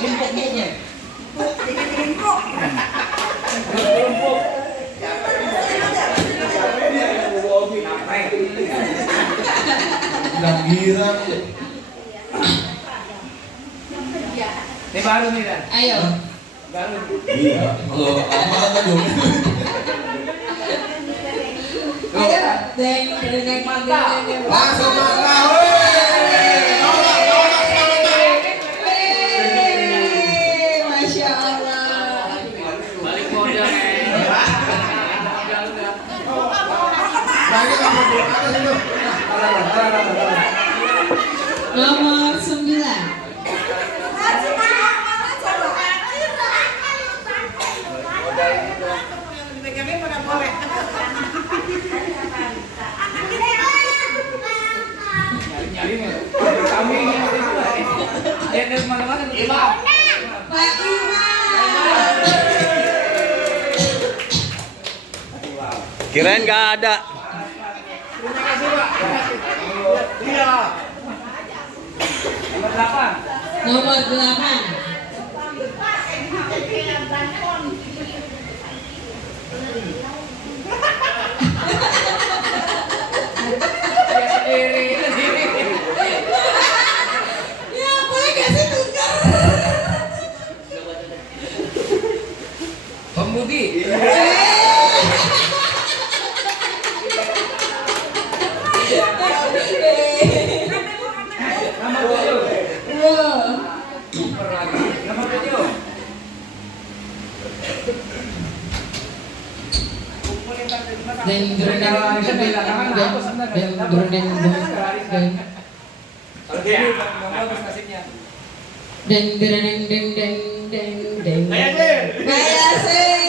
Limpok-limpoknya. Limpok. Girang. Ini baru nih kan? Ayo. Baru. Iya. Kalau apa kan dong? Ayo. Deng, deng, Mantap. Langsung makan. Masya Allah. Balik modal nih. Modal udah. Lagi kamu buat atas itu. Nomor 9. Nyari nih. Kami ini lihat dari mana-mana. Imam. Kirain nggak ada. Terima kasih Pak. Iya. Nomor 8. Nomor 8. Sendiri. Ya, boleh gak sih tukar? Pemudi. Nomor 7. Super lagi. Nomor 7. Deng, deng, deng, deng, deng, deng, deng. Kalau dia bagus nasibnya. Deng, deng, deng, deng, deng, deng, deng. Kayak Sir. Kayak Sir.